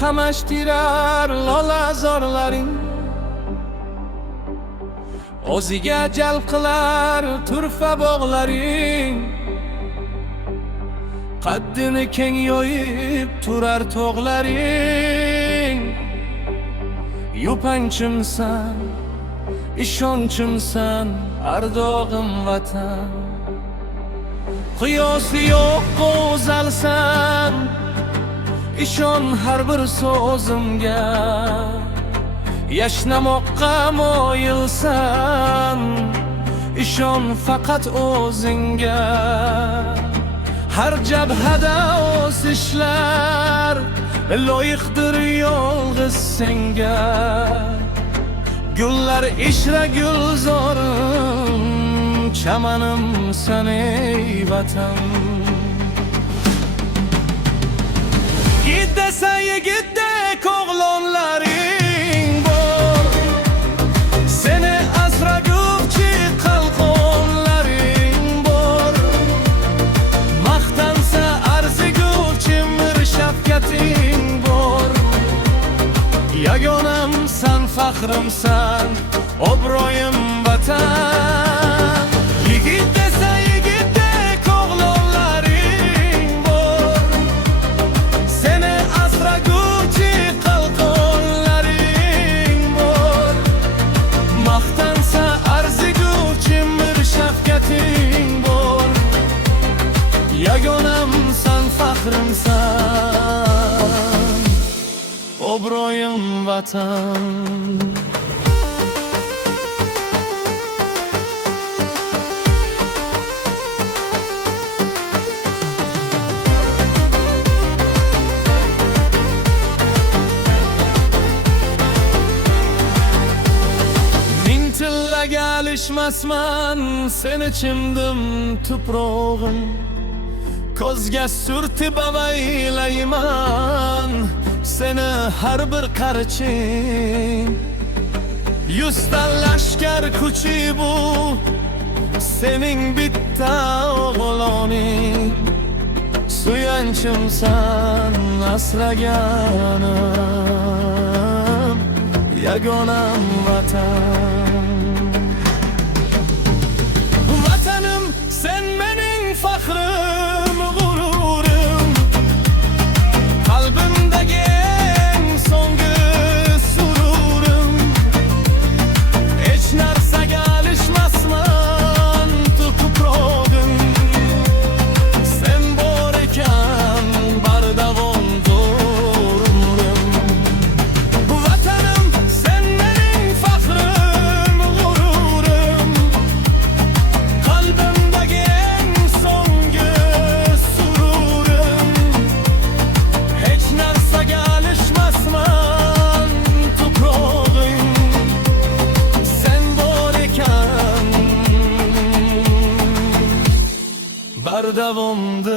qamashtirar lolazorlaring, o'ziga jalb qilar turfa bog'laring. Qaddini keng yoyib turar tog'laring. Yupanchimsan, ishonchimsan, ardog'im vatan. Qiyosi yo'q go'zalsan, ishon har bir so'zimga. Yashnamoqqa moyilsan, ishon faqat o'zingga. Har jabhada o'sishlar loyiqdir yolg'iz senga. Gullar ishra gulzorim, chamanimsan ey vatan. Yigit desa yigitdek o'g'lonlaring bor, seni asraguvchi qalqonlaring bor. Maqtansa arziguvchi mir shafqating bor. Yagonamsan, faxrimsan, obro'yim vatan. Yigit desa yigitdek o'g'lonlaring bor, seni asraguvchi qalqonlaring bor. Maqtansa arziguvchi mir shafqating bor. Yagonamsan, faxrimsan, obro'yim vatan. Ming tillaga alishmasman, seni chimdim tuprog'im. Ko'zga surtib avaylayman seni har bir qarching. Yuzta lashkar kuchi bu sening bitta o'g'loning. Suyanchimsan, asraganim, yagonam vatan. Vatanim sen mening faxrim, g'ururim. Qalbimdagi eng so'nggi sururim. Hech narsaga alishmasman tuprog'im. Sen bor ekan bardavom umrim. Vatanim sen mening faxrim, g'ururim. Qalbimdagi eng so'nggi sururim. Hech narsaga alishmasman tuprog'im. Sen bor ekan bardavomdir